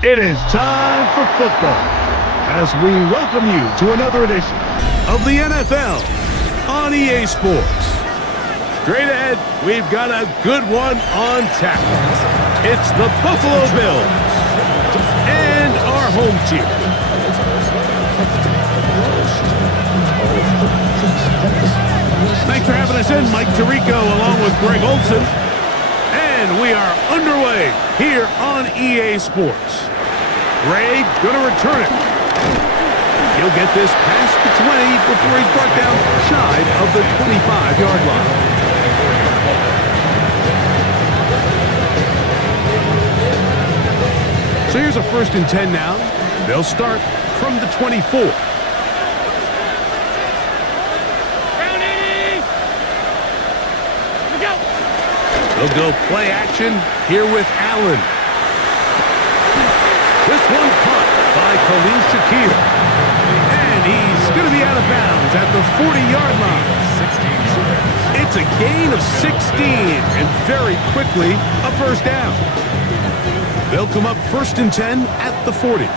It is time for football as we welcome you to another edition of the NFL on EA Sports. Straight ahead, we've got a good one on tap. It's the Buffalo Bills and our home team. Thanks for having us in, Mike Tirico along with Greg Olson. And we are underway here on EA Sports. Greg gonna return it. He'll get this past the 20 before he's brought down shy of the 25-yard line. So here's a 1st and 10 now. They'll start from the 24. They'll go play action here with Allen. This one caught by Khalil Shakir. And he's going to be out of bounds at the 40-yard line. It's a gain of 16 and very quickly a 1st down. They'll come up 1st and 10 at the 40.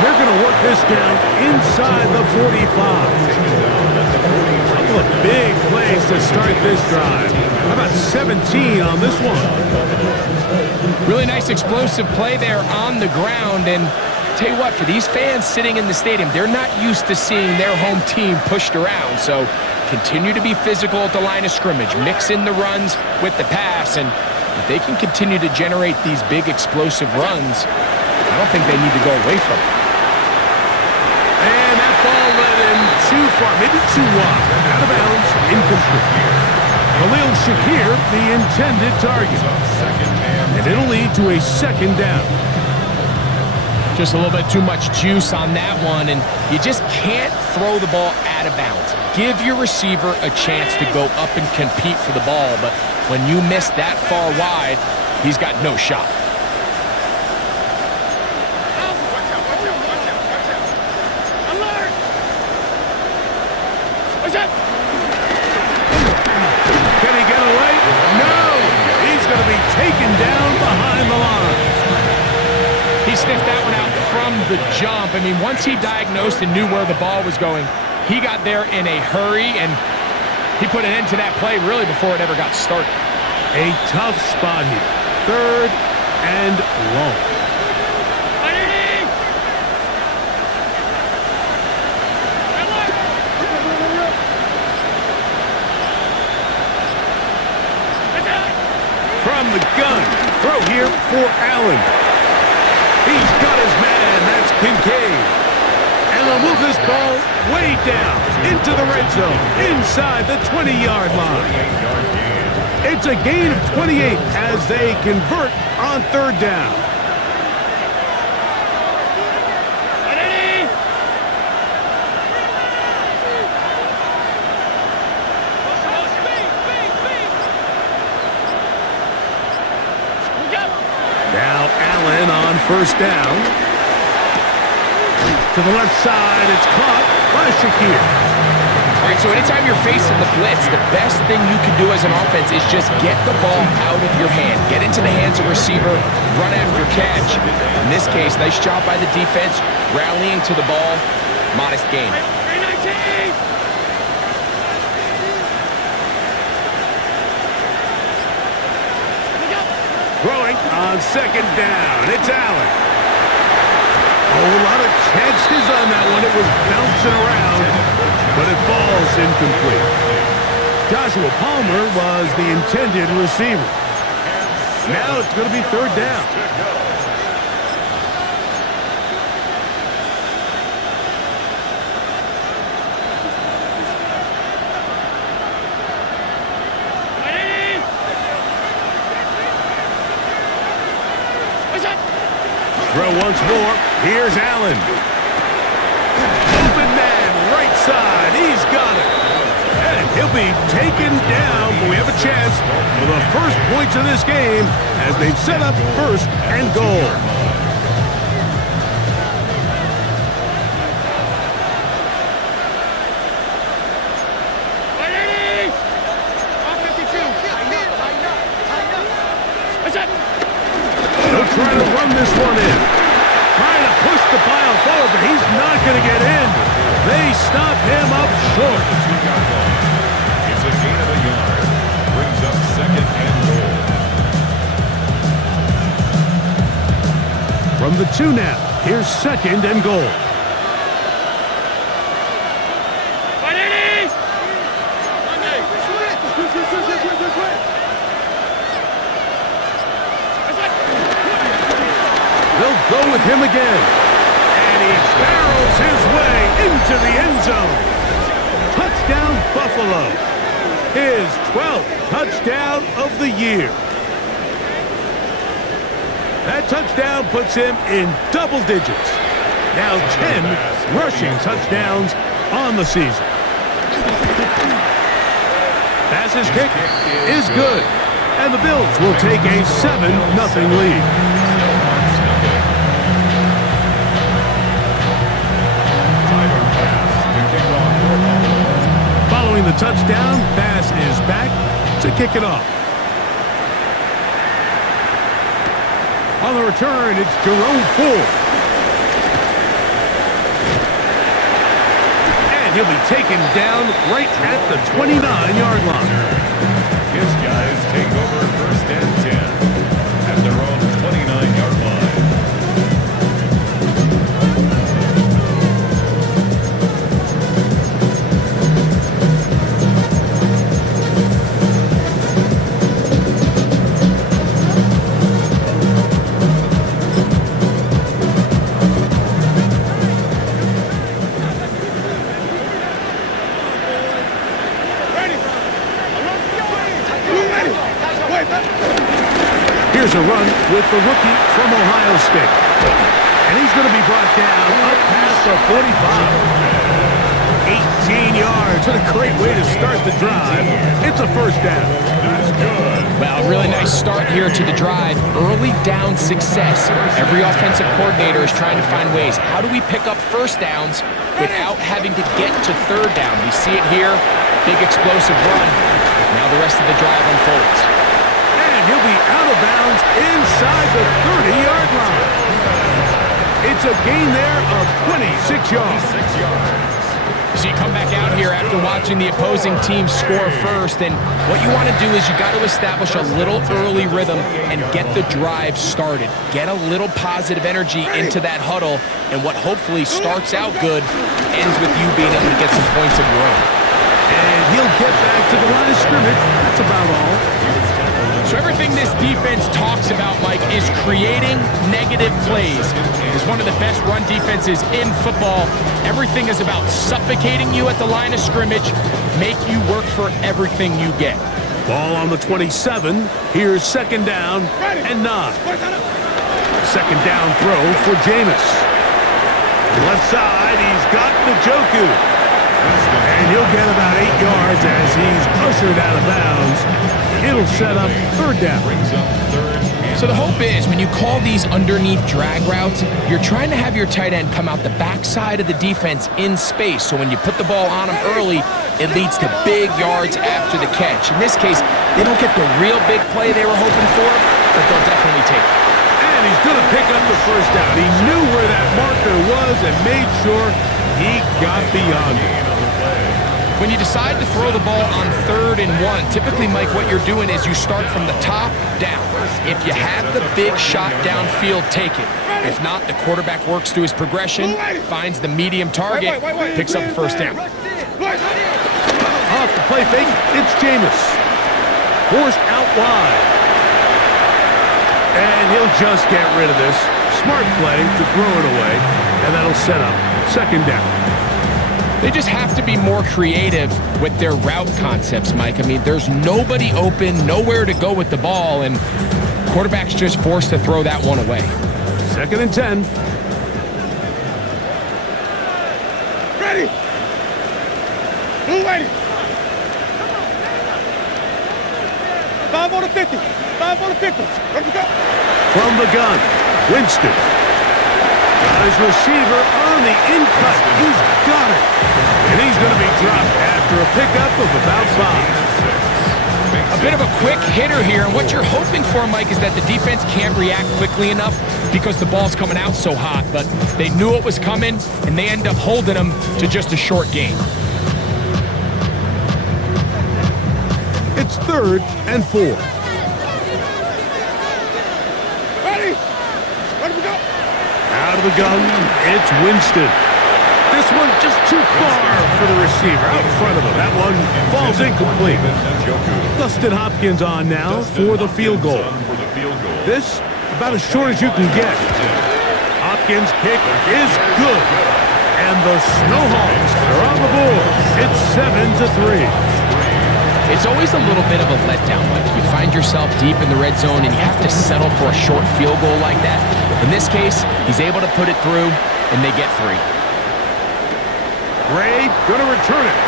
They're going to work this down inside the 45. A couple of big plays to start this drive. How about 17 on this one? Really nice explosive play there on the ground. And tell you what, for these fans sitting in the stadium, they're not used to seeing their home team pushed around. So continue to be physical at the line of scrimmage. Mix in the runs with the pass. And if they can continue to generate these big explosive runs, I don't think they need to go away from it. And that ball led him too far, maybe too wide. Out of bounds, incomplete. Khalil Shakir, the intended target. And it'll lead to a 2nd down. Just a little bit too much juice on that one, and you just can't throw the ball out of bounds. Give your receiver a chance to go up and compete for the ball, but when you miss that far wide, he's got no shot. Can he get away? No! He's going to be taken down behind the line. He sniffed that one out from the jump. I mean, once he diagnosed and knew where the ball was going, he got there in a hurry, and he put an end to that play really before it ever got started. A tough spot here. 3rd and long. From the gun, throw here for Allen. He's got his man, that's Kincaid. And they'll move this ball way down into the red zone, inside the 20-yard line. It's a gain of 28 as they convert on 3rd down. Now Allen on 1st down. To the left side, it's caught by Shakir. All right, so anytime you're facing the blitz, the best thing you can do as an offense is just get the ball out of your hand. Get into the hands of receiver, run after catch. In this case, nice job by the defense, rallying to the ball. Modest gain. Throwing on 2nd down. It's Allen. Oh, a lot of chances on that one. It was bouncing around, but it falls incomplete. Joshua Palmer was the intended receiver. Now it's going to be 3rd down. Throw once more. Here's Allen. Open man, right side. He's got it. And he'll be taken down. But we have a chance for the first points of this game as they've set up 1st and goal. They stop him up short. It's a gain of a yard. Brings up 2nd and goal. From the 2 now, here's 2nd and goal. They'll go with him again. And he barrels his way into the end zone. Touchdown, Buffalo. His 12th touchdown of the year. That touchdown puts him in double digits. Now 10 rushing touchdowns on the season. Pass's kick is good. And the Bills will take a 7-0 lead. Following the touchdown, Bass is back to kick it off. On the return, it's Jerome Ford. And he'll be taken down right at the 29-yard line. His guys take over 1st and 10 at their own 29-yard line. Here's a run with the rookie from Ohio State. And he's going to be brought down up past the 45. 18 yards. What a great way to start the drive. It's a 1st down. Well, really nice start here to the drive. Early down success. Every offensive coordinator is trying to find ways. How do we pick up 1st downs without having to get to 3rd down? We see it here. Big explosive run. Now the rest of the drive unfolds. He'll be out of bounds inside the 30-yard line. It's a gain there of 26 yards. So you come back out here after watching the opposing team score first, and what you want to do is you got to establish a little early rhythm and get the drive started. Get a little positive energy into that huddle, and what hopefully starts out good ends with you being able to get some points of your own. And he'll get back to the line of scrimmage. That's about all. So everything this defense talks about, Mike, is creating negative plays. It's one of the best run defenses in football. Everything is about suffocating you at the line of scrimmage, make you work for everything you get. Ball on the 27. Here's 2nd down and 9. 2nd down throw for Jameis. Left side, he's got Njoku. And he'll get about 8 yards as he's ushered out of bounds. It'll set up 3rd down. So the hope is when you call these underneath drag routes, you're trying to have your tight end come out the backside of the defense in space. So when you put the ball on him early, it leads to big yards after the catch. In this case, they don't get the real big play they were hoping for, but they'll definitely take it. And he's going to pick up the 1st down. He knew where that marker was and made sure he got beyond it. When you decide to throw the ball on 3rd and 1, typically, Mike, what you're doing is you start from the top down. If you have the big shot downfield, take it. If not, the quarterback works through his progression, finds the medium target, picks up the 1st down. Off the play fake, it's Jameis. Forced out wide. And he'll just get rid of this. Smart play to throw it away, and that'll set up 2nd down. They just have to be more creative with their route concepts, Mike. I mean, there's nobody open, nowhere to go with the ball, and quarterback's just forced to throw that one away. 2nd and 10. Ready. Blue ready. 5 on the 50. 5 on the 50. Ready to go. From the gun, Winston. Got his receiver on the in-cut. He's got it. And he's going to be dropped after a pickup of about 5. A bit of a quick hitter here, and what you're hoping for, Mike, is that the defense can't react quickly enough because the ball's coming out so hot, but they knew it was coming, and they end up holding them to just a short game. It's 3rd and 4. Ready? Ready to go. Out of the gun, it's Winston. This one just too far for the receiver, out in front of him. That one falls incomplete. Dustin Hopkins on now for the field goal. This, about as short as you can get. Hopkins' kick is good. And the Snowhawks are on the board. It's 7-3. It's always a little bit of a letdown, Mike. You find yourself deep in the red zone, and you have to settle for a short field goal like that. In this case, he's able to put it through, and they get 3. Gray gonna return it.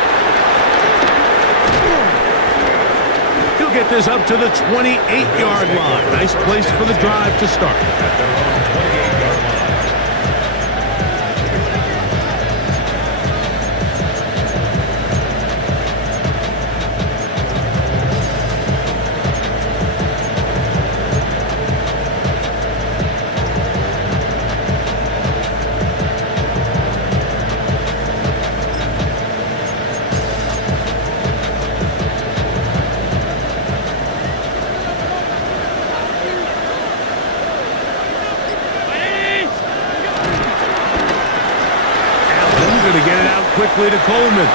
He'll get this up to the 28-yard line. Nice place for the drive to start. Quickly to Coleman.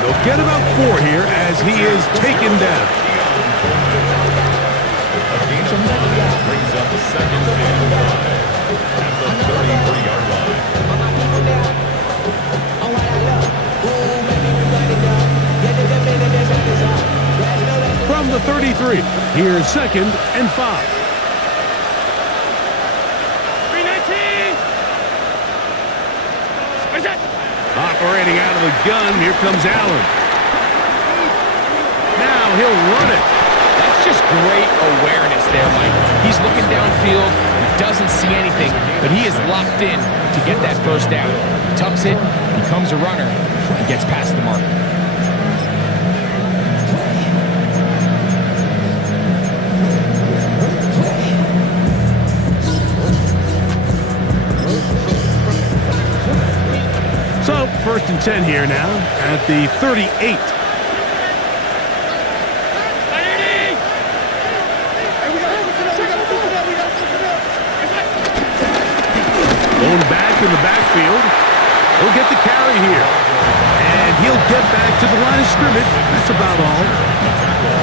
They'll get about 4 here as he is taken down. Brings up a 2nd and 5 at the 33-yard line. From the 33, here's 2nd and 5. Operating out of the gun, here comes Allen. Now he'll run it. That's just great awareness there, Mike. He's looking downfield, he doesn't see anything, but he is locked in to get that first down. He tucks it, becomes a runner, and gets past the mark. So, 1st and 10 here now at the 38. Going back in the backfield. He'll get the carry here. And he'll get back to the line of scrimmage. That's about all.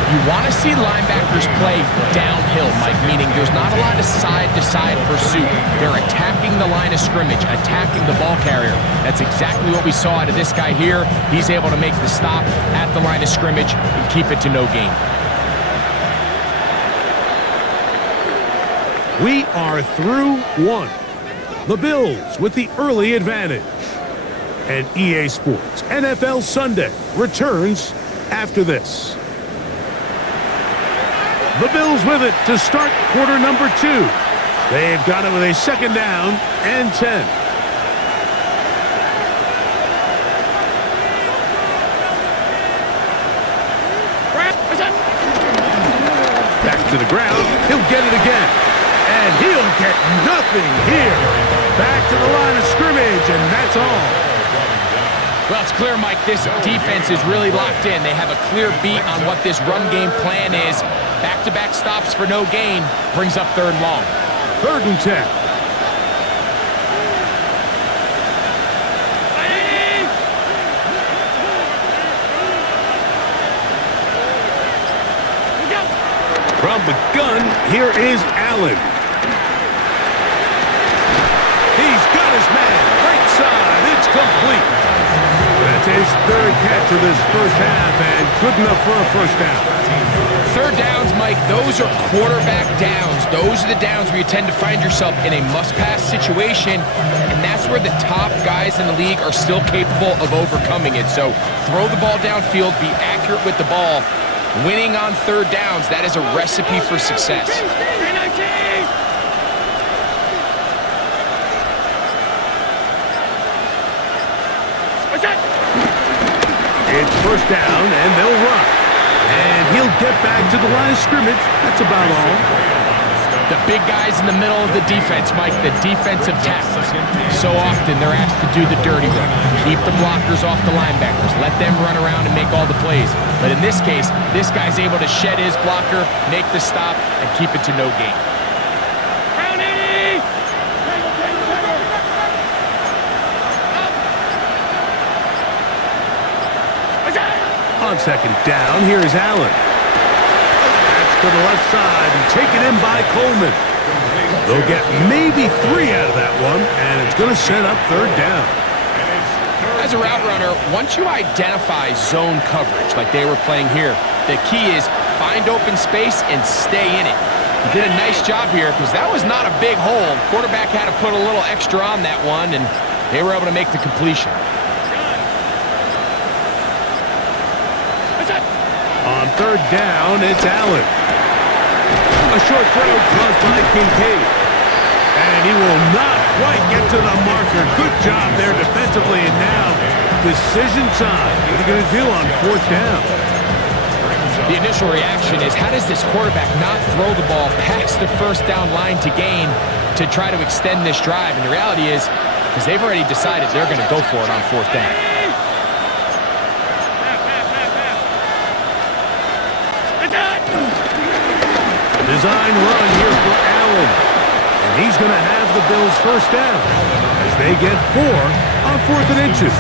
You want to see linebackers play downhill, Mike, meaning there's not a lot of side-to-side pursuit. They're attacking the line of scrimmage, attacking the ball carrier. That's exactly what we saw out of this guy here. He's able to make the stop at the line of scrimmage and keep it to no gain. We are through 1. The Bills with the early advantage. And EA Sports NFL Sunday returns after this. The Bills with it to start quarter number 2. They've got it with a 2nd down and 10. Back to the ground. He'll get it again. And he'll get nothing here. Back to the line of scrimmage, and that's all. Well, it's clear, Mike, this defense is really locked in. They have a clear beat on what this run game plan is. Back-to-back stops for no gain brings up 3rd and long. 3rd and 10. From the gun, here is Allen. He's got his man. Right side. It's complete. That's his 3rd catch of this first half, and good enough for a first down. 3rd downs, Mike, those are quarterback downs. Those are the downs where you tend to find yourself in a must-pass situation, and that's where the top guys in the league are still capable of overcoming it. So throw the ball downfield, be accurate with the ball. Winning on 3rd downs, that is a recipe for success. It's first down, and they'll run. And And he'll get back to the line of scrimmage. That's about all. The big guys in the middle of the defense, Mike, the defensive tackles. So often they're asked to do the dirty work. Keep the blockers off the linebackers. Let them run around and make all the plays. But in this case, this guy's able to shed his blocker, make the stop, and keep it to no gain. On second down, here is Allen. That's to the left side and taken in by Coleman. They'll get maybe 3 out of that one, and it's going to set up third down. As a route runner, once you identify zone coverage like they were playing here, the key is find open space and stay in it. He did a nice job here because that was not a big hole. The quarterback had to put a little extra on that one, and they were able to make the completion. On third down, it's Allen. A short throw caused by Kincaid. And he will not quite get to the marker. Good job there defensively. And now, decision time. What are you going to do on fourth down? The initial reaction is, how does this quarterback not throw the ball past the first down line to gain to try to extend this drive? And the reality is, because they've already decided they're going to go for it on fourth down. Design run here for Allen. And he's going to have the Bills first down as they get 4 on 4th and inches.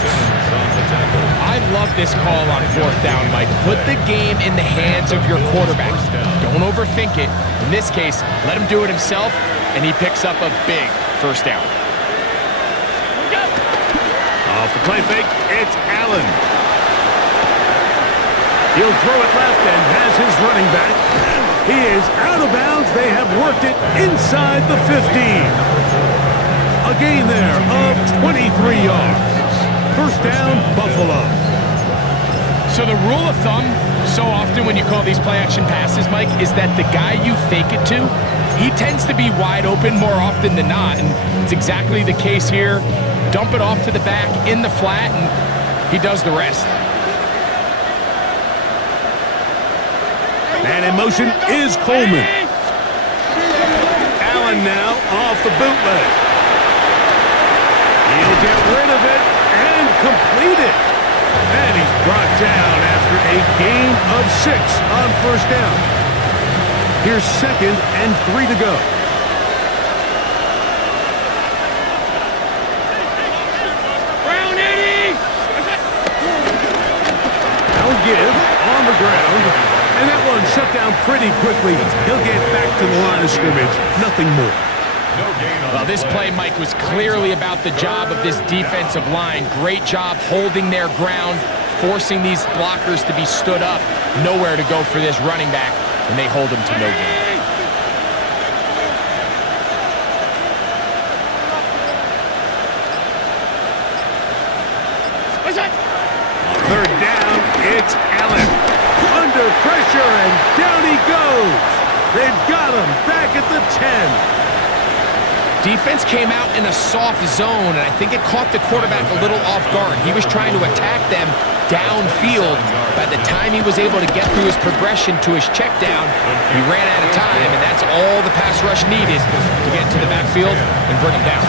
I love this call on fourth down, Mike. Put the game in the hands of your quarterback. Don't overthink it. In this case, let him do it himself, and he picks up a big first down. Off the play fake, it's Allen. He'll throw it left and has his running back. He is out of bounds. They have worked it inside the 15. A gain there of 23 yards. First down, Buffalo. So the rule of thumb, so often when you call these play-action passes, Mike, is that the guy you fake it to, he tends to be wide open more often than not, and it's exactly the case here. Dump it off to the back in the flat, and he does the rest. And in motion is Coleman. Allen now off the bootleg. He'll get rid of it and complete it. And he's brought down after a gain of 6 on first down. Here's 2nd and 3 to go. I'll give on the ground. And that one shut down pretty quickly. He'll get back to the line of scrimmage. Nothing more. Well, this play, Mike, was clearly about the job of this defensive line. Great job holding their ground, forcing these blockers to be stood up. Nowhere to go for this running back, and they hold him to no gain. Third down, it's Allen. Under pressure, and down he goes. They've got him back at the 10. Defense came out in a soft zone, and I think it caught the quarterback a little off guard. He was trying to attack them downfield. By the time he was able to get through his progression to his check down, he ran out of time, and that's all the pass rush needed to get to the backfield and bring him down.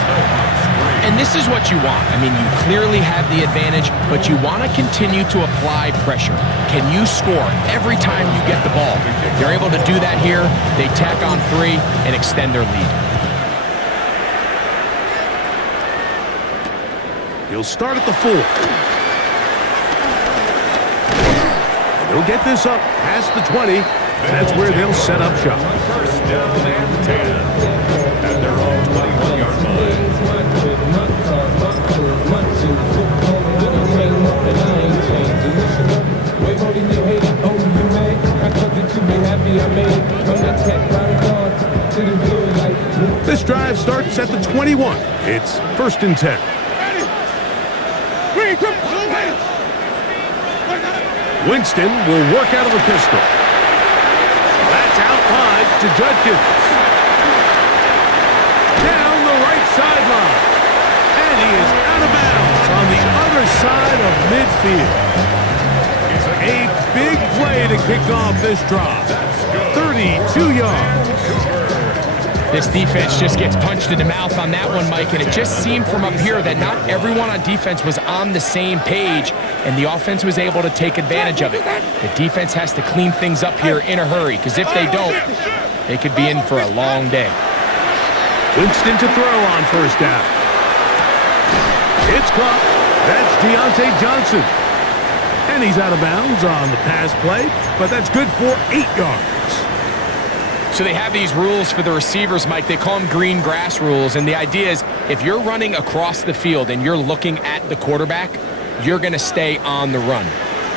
And this is what you want. I mean, you clearly have the advantage, but you want to continue to apply pressure. Can you score every time you get the ball? They're able to do that here. They tack on 3 and extend their lead. He'll start at the 4. They'll get this up past the 20. That's where they'll set up shop. First down and 10 at their own 21-yard line. This drive starts at the 21. It's 1st and 10. Winston will work out of the pistol. That's out wide to Judkins. Down the right sideline. And he is out of bounds on the other side of midfield. A big play play to kick off this drive. 32 yards. This defense just gets punched in the mouth on that one, Mike, and it just seemed from up here that not everyone on defense was on the same page, and the offense was able to take advantage of it. The defense has to clean things up here in a hurry, because if they don't, they could be in for a long day. Winston to throw on first down. It's caught. That's Deontay Johnson. And he's out of bounds on the pass play, but that's good for 8 yards. So they have these rules for the receivers, Mike. They call them green grass rules, and the idea is if you're running across the field and you're looking at the quarterback, you're going to stay on the run.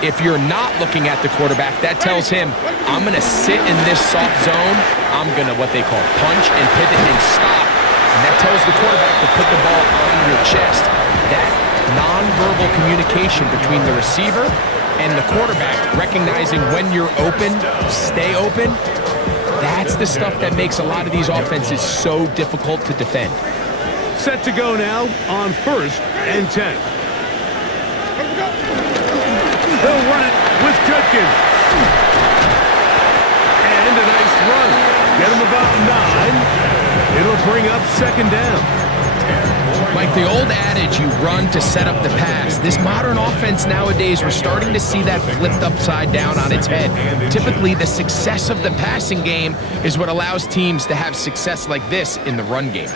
If you're not looking at the quarterback, that tells him, I'm going to sit in this soft zone. I'm going to what they call punch and pivot and stop. And that tells the quarterback to put the ball on your chest. That nonverbal communication between the receiver and the quarterback, recognizing when you're open, stay open, that's the stuff that makes a lot of these offenses so difficult to defend. Set to go now on 1st and 10. He'll run it with Judkins. And a nice run. Get him about 9. It'll bring up 2nd down. Like the old adage, you run to set up the pass. This modern offense nowadays, we're starting to see that flipped upside down on its head. Typically, the success of the passing game is what allows teams to have success like this in the run game.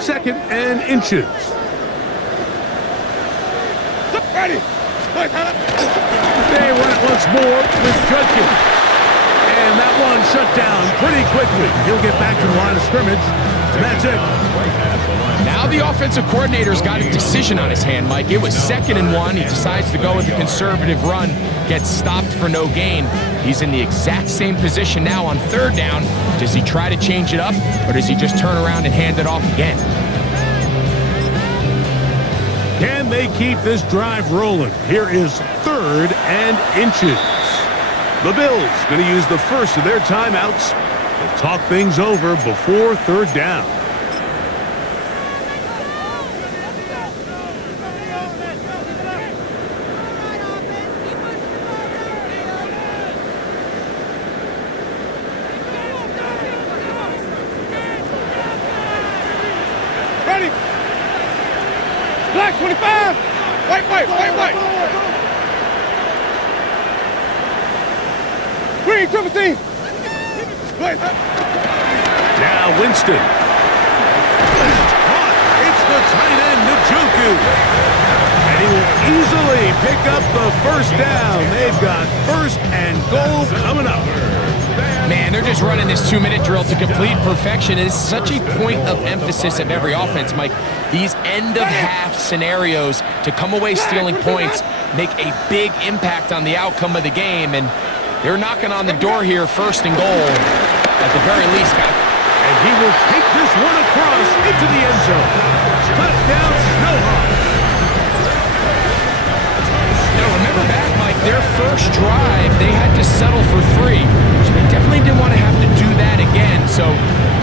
Second and inches. Ready. They run it once more with Judkins. And that one shut down pretty quickly. He'll get back to the line of scrimmage, and that's it. Now the offensive coordinator's got a decision on his hand, Mike. It was 2nd and 1. He decides to go with a conservative run, gets stopped for no gain. He's in the exact same position now on 3rd down. Does he try to change it up, or does he just turn around and hand it off again? Can they keep this drive rolling? Here is 3rd and inches. The Bills going to use the first of their timeouts to talk things over before 3rd down. Ready. Black 25. White. Green 17. Now Winston. It's the tight end, Njoku. And he will easily pick up the 1st down. They've got 1st and goal coming up. Man, they're just running this 2-minute drill to complete perfection. And it's such a point of emphasis of every offense, Mike. These end-of-half scenarios to come away stealing points make a big impact on the outcome of the game. And they're knocking on the door here, 1st and goal. At the very least, and he will take this one across into the end zone. Touchdown, Snowhawks. Now, remember back, Mike, their first drive, they had to settle for 3. So they definitely didn't want to have to do that again. So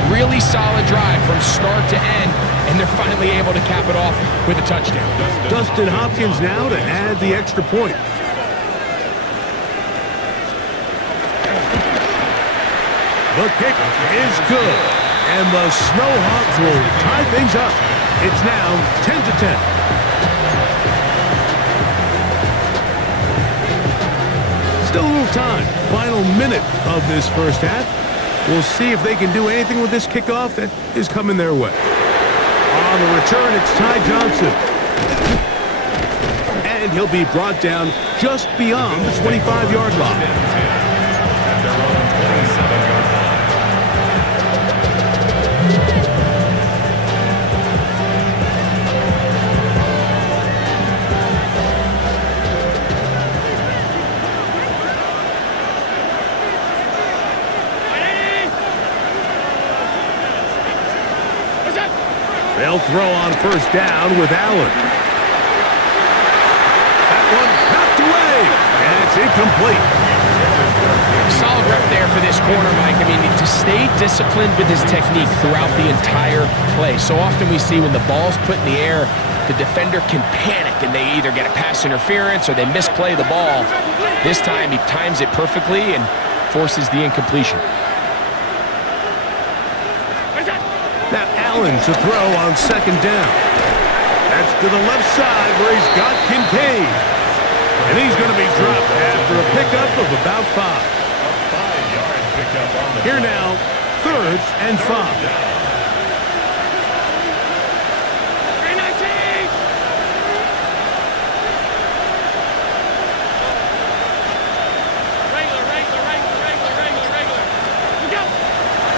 really solid drive from start to end, and they're finally able to cap it off with a touchdown. Dustin Hopkins now to add the extra point. The kick is good, and the Snowhawks will tie things up. It's now 10-10. Still a little time. Final minute of this first half. We'll see if they can do anything with this kickoff that is coming their way. On the return, it's Ty Johnson. And he'll be brought down just beyond the 25-yard line. They'll throw on 1st down with Allen. That one knocked away, and it's incomplete. Solid rep there for this corner, Mike. I mean, to stay disciplined with his technique throughout the entire play. So often we see when the ball's put in the air, the defender can panic and they either get a pass interference or they misplay the ball. This time he times it perfectly and forces the incompletion. Now Allen to throw on second down. That's to the left side where he's got Kincaid. And he's going to be dropped after a pickup of about 5. A 5-yard pickup on the Here play. now, 3rd and 5.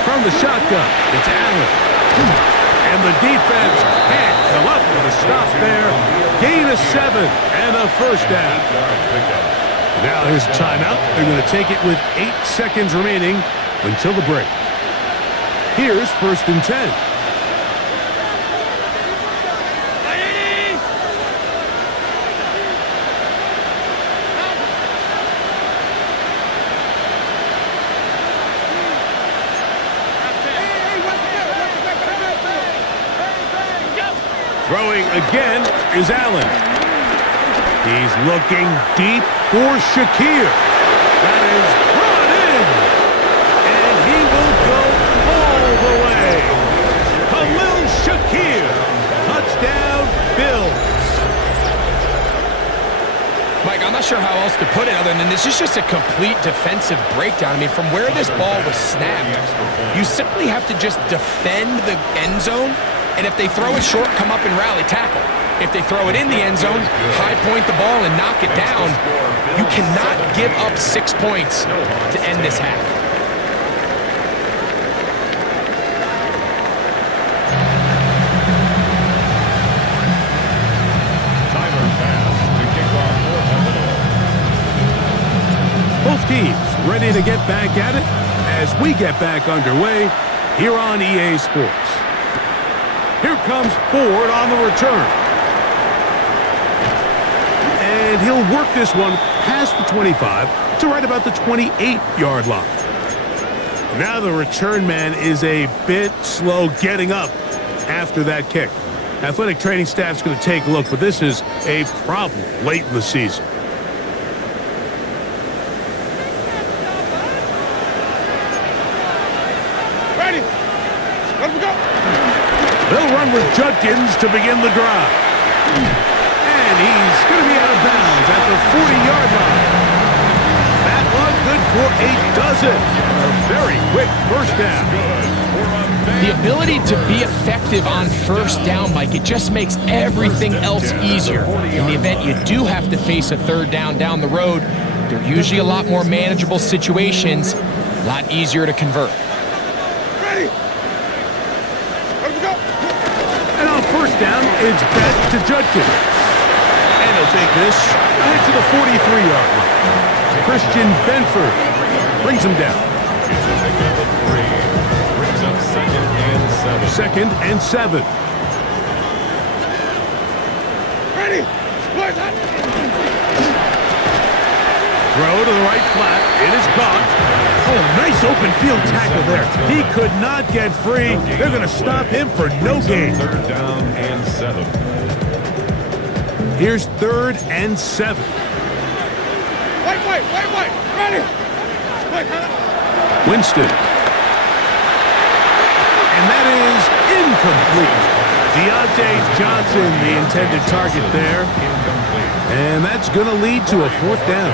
From the shotgun, it's Allen. And the defense can't come up with a stop there. Gain of 7 and a first down. Now here's a timeout. They're going to take it with 8 seconds remaining until the break. Here's 1st and 10. Throwing again is Allen. He's looking deep for Shakir. That is brought in. And he will go all the way. Khalil Shakir. Touchdown, Bills. Mike, I'm not sure how else to put it other than this is just a complete defensive breakdown. I mean, from where this ball was snapped, you simply have to just defend the end zone. And if they throw it short, come up and rally tackle. If they throw it in the end zone, high point the ball and knock it down. You cannot give up 6 points to end this half. Tyler pass to kick off 4th and 0. Both teams ready to get back at it as we get back underway here on EA Sports. Here comes Ford on the return. And he'll work this one past the 25 to right about the 28-yard line. Now the return man is a bit slow getting up after that kick. Athletic training staff's going to take a look, but this is a problem late in the season. Ready. Let me go. They'll run with Judkins to begin the drive. And he's going to be out of bounds at the 40-yard line. That one good for a dozen. A very quick first down. The ability to be effective on first down, Mike, it just makes everything else easier. In the event you do have to face a 3rd down down the road, they're usually a lot more manageable situations, a lot easier to convert. Ready. Let me go. And on first down, it's back to Judkins. And he'll take this back to the 43-yard line. Christian Benford brings him down. It's a pickup of 3. Brings up 2nd and 7. 2nd and 7. Ready. Split up. Throw to the right flat. It is caught. Oh, nice open field tackle there. He could not get free. They're going to stop him for no gain. 3rd down and 7. Here's 3rd and 7. Wait. Ready. Split up. Winston. And that is incomplete. Deontay Johnson, the intended target there. Incomplete. And that's going to lead to a 4th down.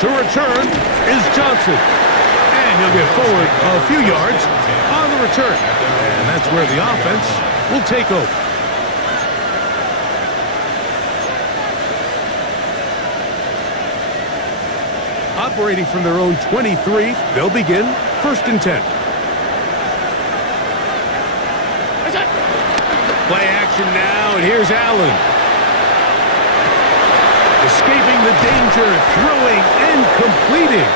To return is Johnson. And he'll get forward a few yards on the return. And that's where the offense will take over. Operating from their own 23, they'll begin 1st and 10. Play action now, and here's Allen. Escaping the danger, throwing and completing.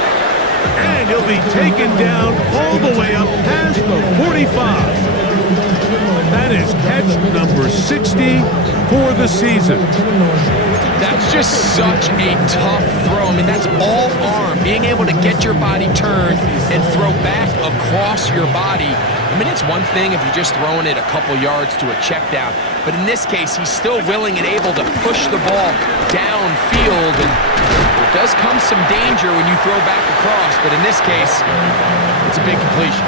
And he'll be taken down all the way up past the 45. That is catch number 60 for the season. That's just such a tough throw. I mean, that's all arm. Being able to get your body turned and throw back across your body. I mean, it's one thing if you're just throwing it a couple yards to a check down, but in this case, he's still willing and able to push the ball downfield, and there does come some danger when you throw back across, but in this case, it's a big completion.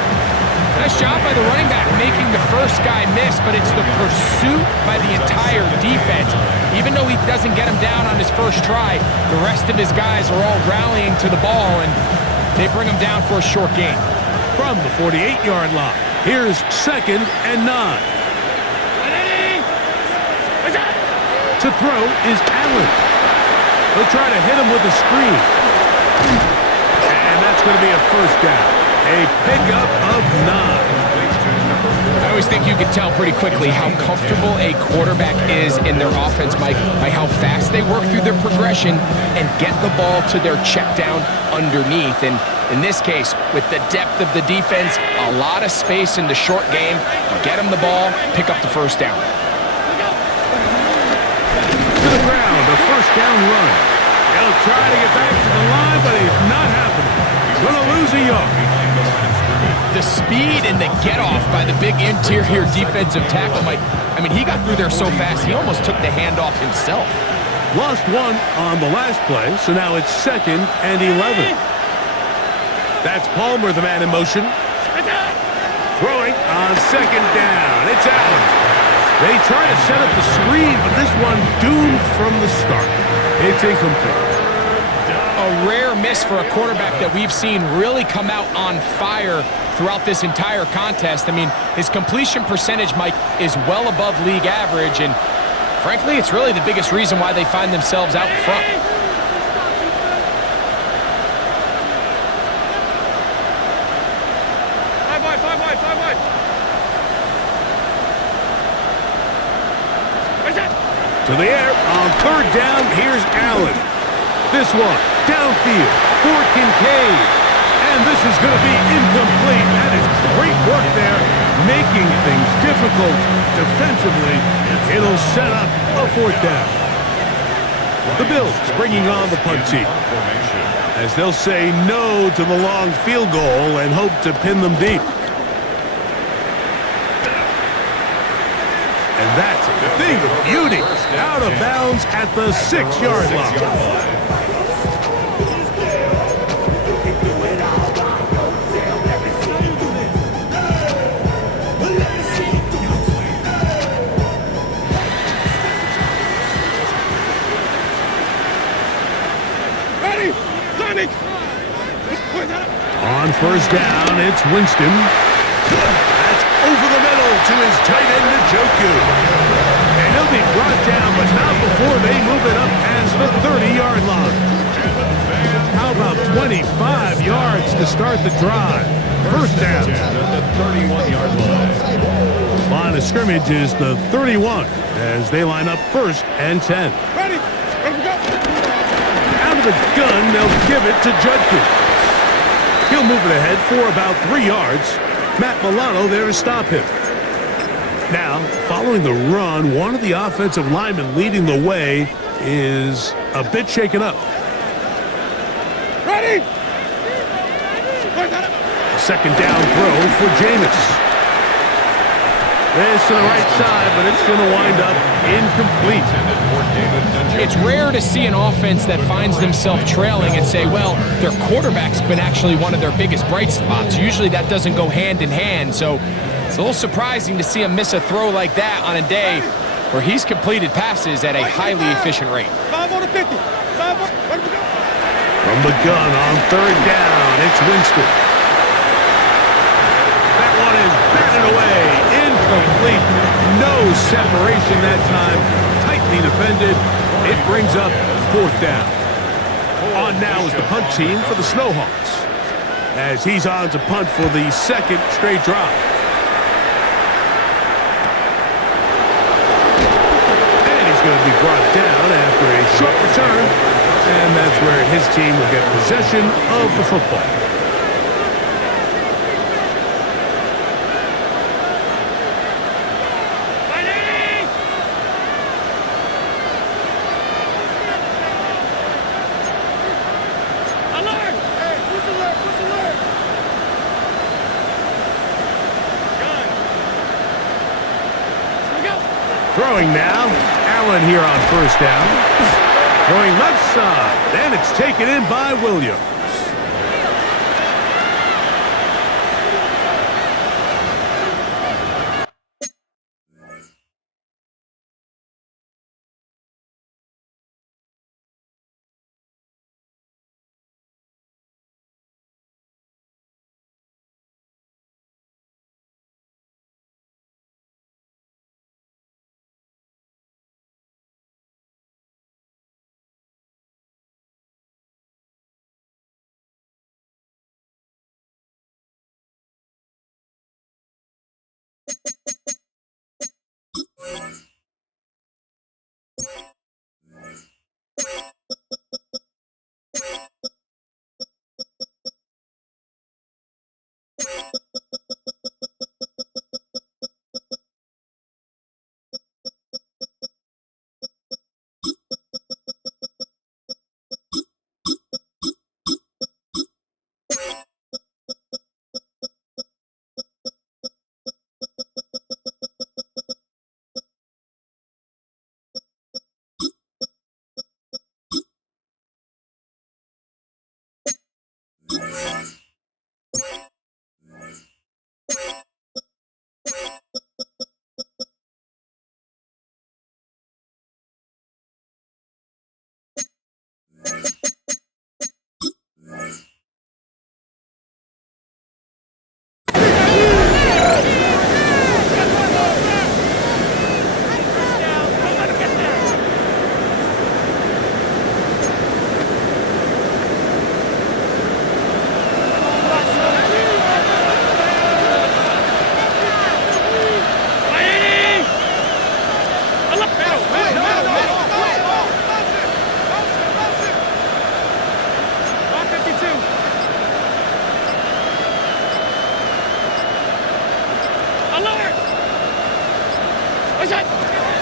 Nice job by the running back making the first guy miss, but it's the pursuit by the entire defense. Even though he doesn't get him down on his first try, the rest of his guys are all rallying to the ball, and they bring him down for a short gain. From the 48-yard line, here's 2nd and 9. To throw is Allen. They'll try to hit him with a screen. And that's going to be a first down. A pickup of 9. I always think you can tell pretty quickly how comfortable a quarterback is in their offense, Mike, by how fast they work through their progression and get the ball to their check down underneath. And in this case, with the depth of the defense, a lot of space in the short game, get them the ball, pick up the first down. To the ground, a first down run. He'll try to get back to the line, but it's not happening. Going to lose a yard. The speed and the get-off by the big interior defensive tackle, Mike, I mean, he got through there so fast, he almost took the handoff himself. Lost one on the last play, so now it's 2nd and 11. That's Palmer, the man in motion. Throwing on 2nd down. It's Allen. They try to set up the screen, but this one doomed from the start. It's incomplete. A rare miss for a quarterback that we've seen really come out on fire throughout this entire contest. I mean, his completion percentage, Mike, is well above league average, and frankly, it's really the biggest reason why they find themselves out front. Five wide. To the air on 3rd down, here's Allen. This one, downfield for Kincaid. And this is going to be incomplete. That is great work there, making things difficult defensively. It'll set up a 4th down. The Bills bringing on the punt team, as they'll say no to the long field goal and hope to pin them deep. And that's a thing of beauty. Out of bounds at the 6-yard line. On 1st down, it's Winston. That's over the middle to his tight end, Njoku. And he'll be brought down, but not before they move it up past the 30-yard line. How about 25 yards to start the drive? 1st down. At the 31-yard line. Line of scrimmage is the 31 as they line up 1st and 10. Ready, go. Out of the gun, they'll give it to Judkins. He'll move it ahead for about 3 yards. Matt Milano there to stop him. Now, following the run, one of the offensive linemen leading the way is a bit shaken up. Ready. A 2nd down throw for Jameis. This to the right side, but it's going to wind up incomplete. It's rare to see an offense that finds themselves trailing and say, well, their quarterback's been actually one of their biggest bright spots. Usually that doesn't go hand in hand, so it's a little surprising to see him miss a throw like that on a day where he's completed passes at a highly efficient rate. 5 on the 50. 5 on, ready to go. From the gun on 3rd down, it's Winston. That one is batted away. Incomplete. No separation that time. Tightly defended. It brings up 4th down. On now is the punt team for the Snowhawks, as he's on to punt for the 2nd straight drive. And he's going to be brought down after a short return, and that's where his team will get possession of the football. Throwing now. Allen here on first down. Throwing left side. And it's taken in by Williams.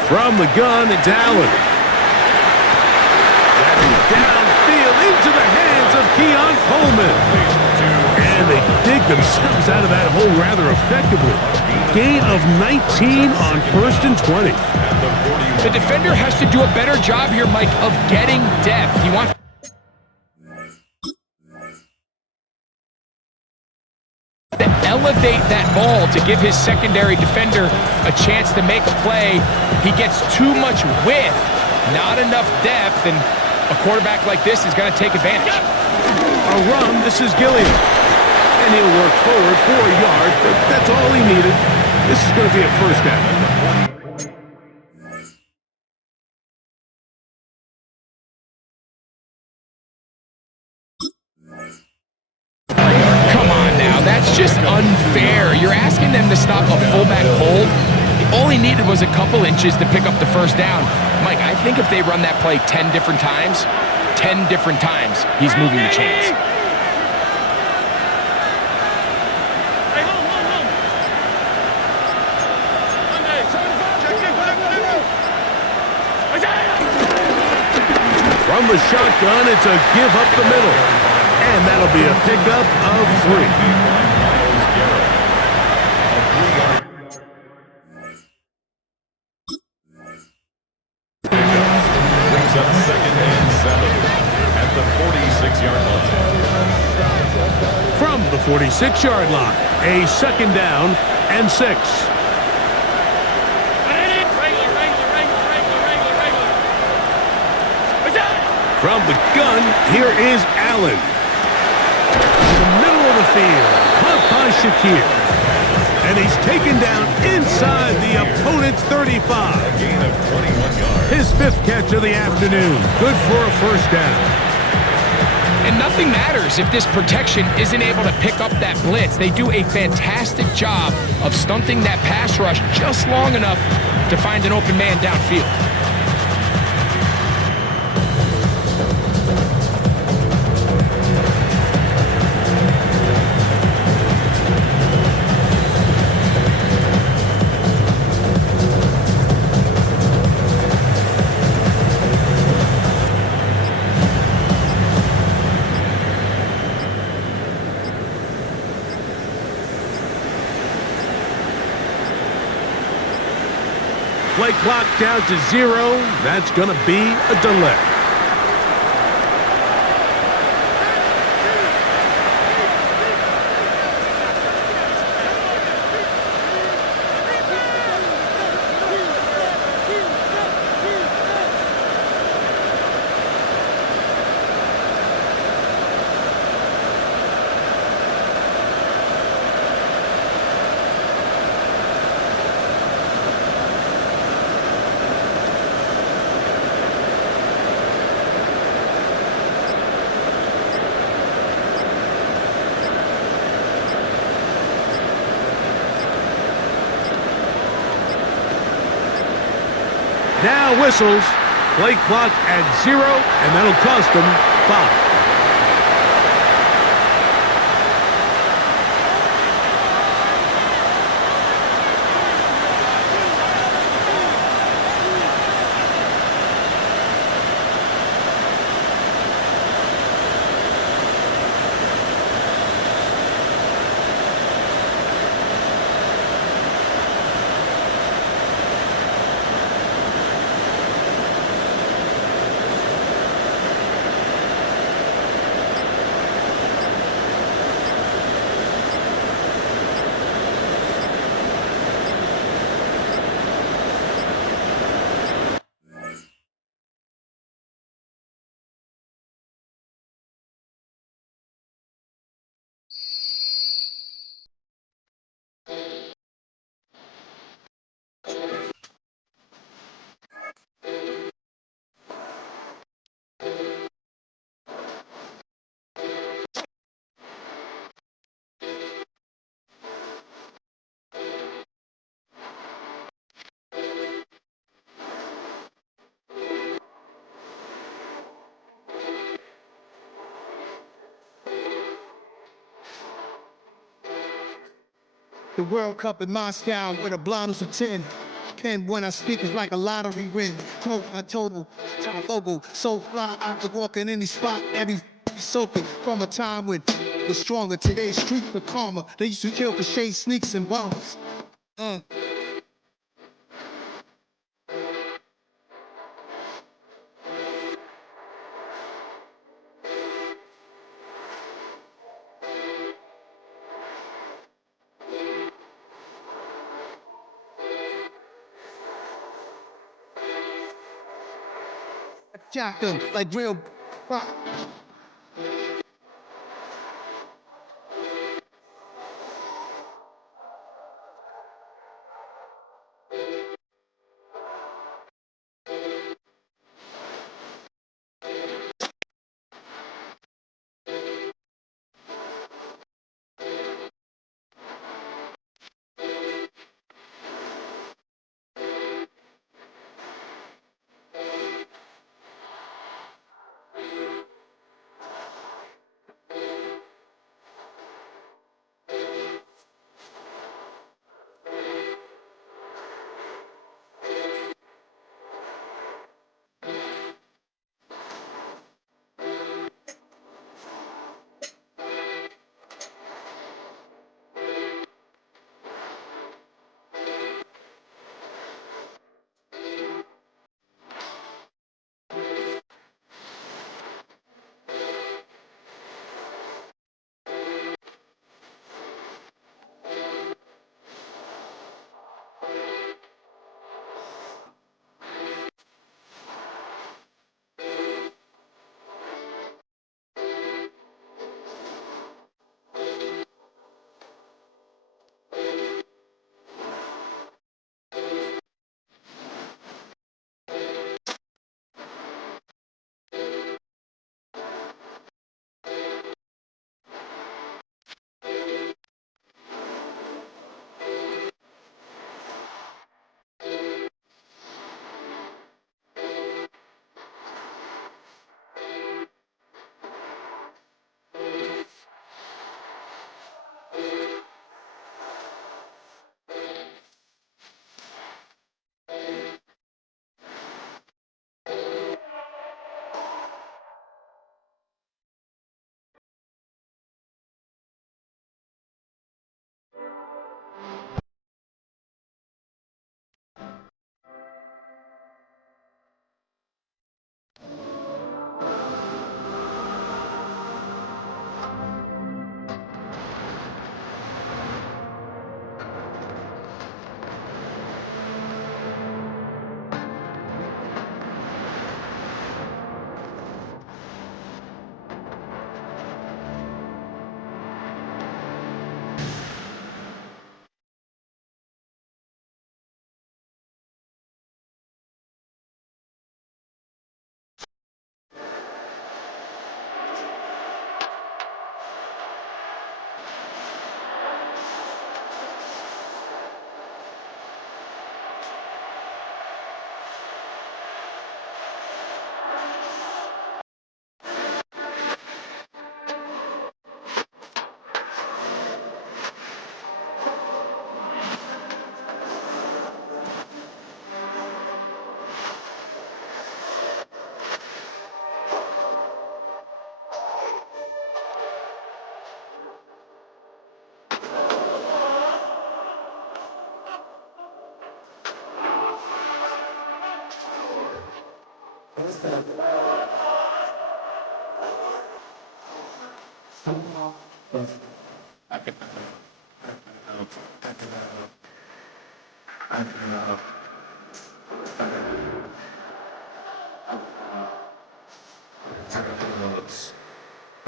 From the gun, it's Allen. That is downfield into the hands of Keon Coleman. And they dig themselves out of that hole rather effectively. Gain of 19 on 1st and 20. The defender has to do a better job here, Mike, of getting depth. He wants to elevate that ball to give his secondary defender a chance to make a play. He gets too much width, not enough depth, and a quarterback like this is going to take advantage. A run, this is Gilliam. And he'll work forward for a yard, but that's all he needed. This is going to be a first down. That's just unfair. You're asking them to stop a fullback cold. All he needed was a couple inches to pick up the first down. Mike, I think if they run that play 10 different times, he's moving the chains. From the shotgun, it's a give up the middle. And that'll be a pickup of 3. Brings up 2nd and 7 at the 46-yard line. From the 46-yard line, a 2nd down and 6. From the gun, here is Allen. In the middle of the field, caught by Shakir. And he's taken down inside the opponent's 35. A gain of 21 yards. His 5th catch of the afternoon. Good for a first down. And nothing matters if this protection isn't able to pick up that blitz. They do a fantastic job of stunting that pass rush just long enough to find an open man downfield. Play clock down to 0. That's going to be a delay. Now whistles, play clock at 0, and that'll cost them 5. The World Cup in Moscow with a blonde of 10. Pen when I speak is like a lottery win. A total logo. So fly, I could walk in any spot, every soaking from a time when was stronger. Today's street the karma. They used to kill for shade sneaks and bombs. Jack them like real.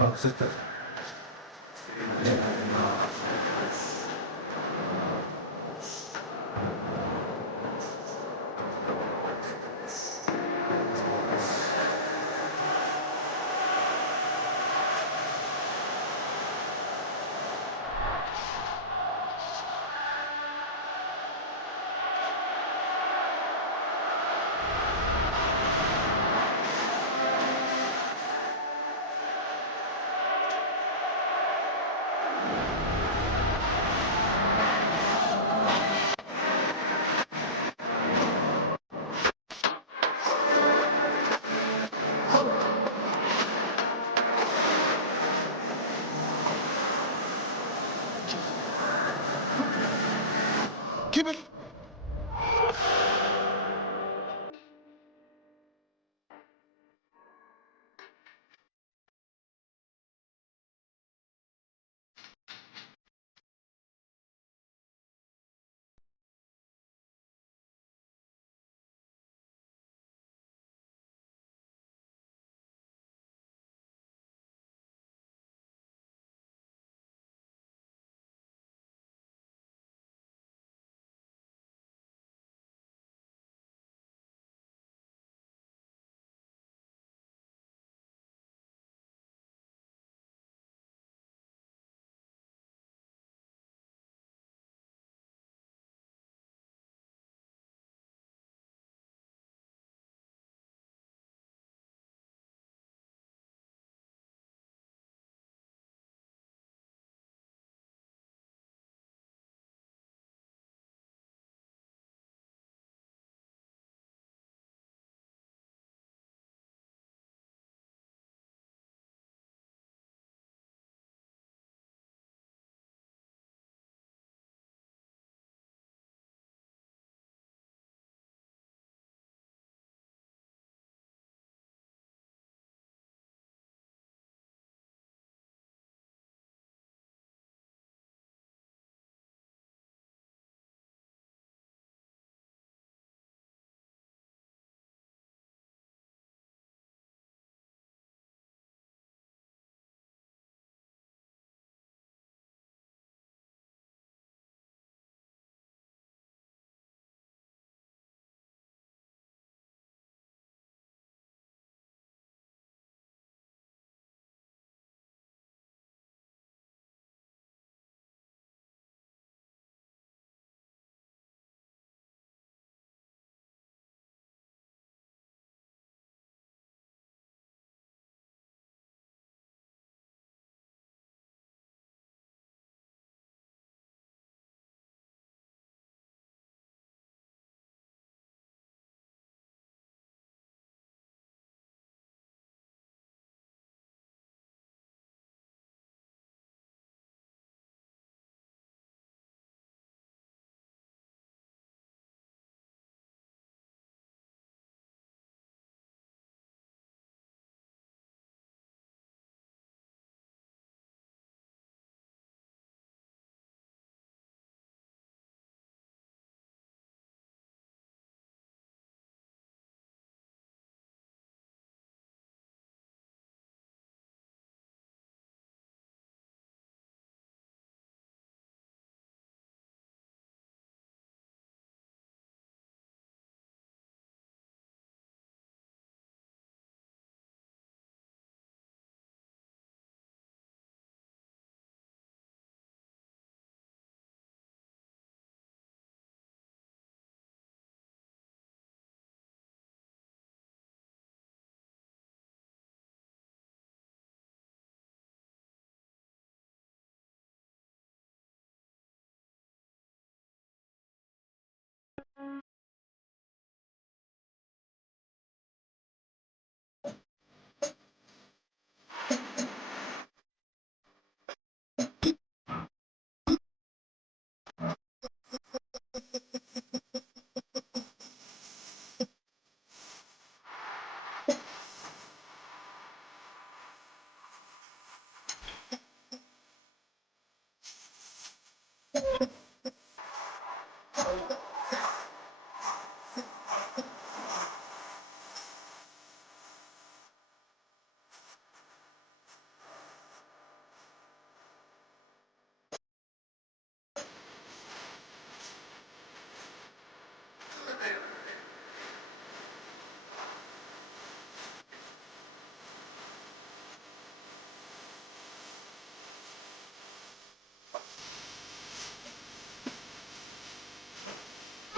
Oh, sister.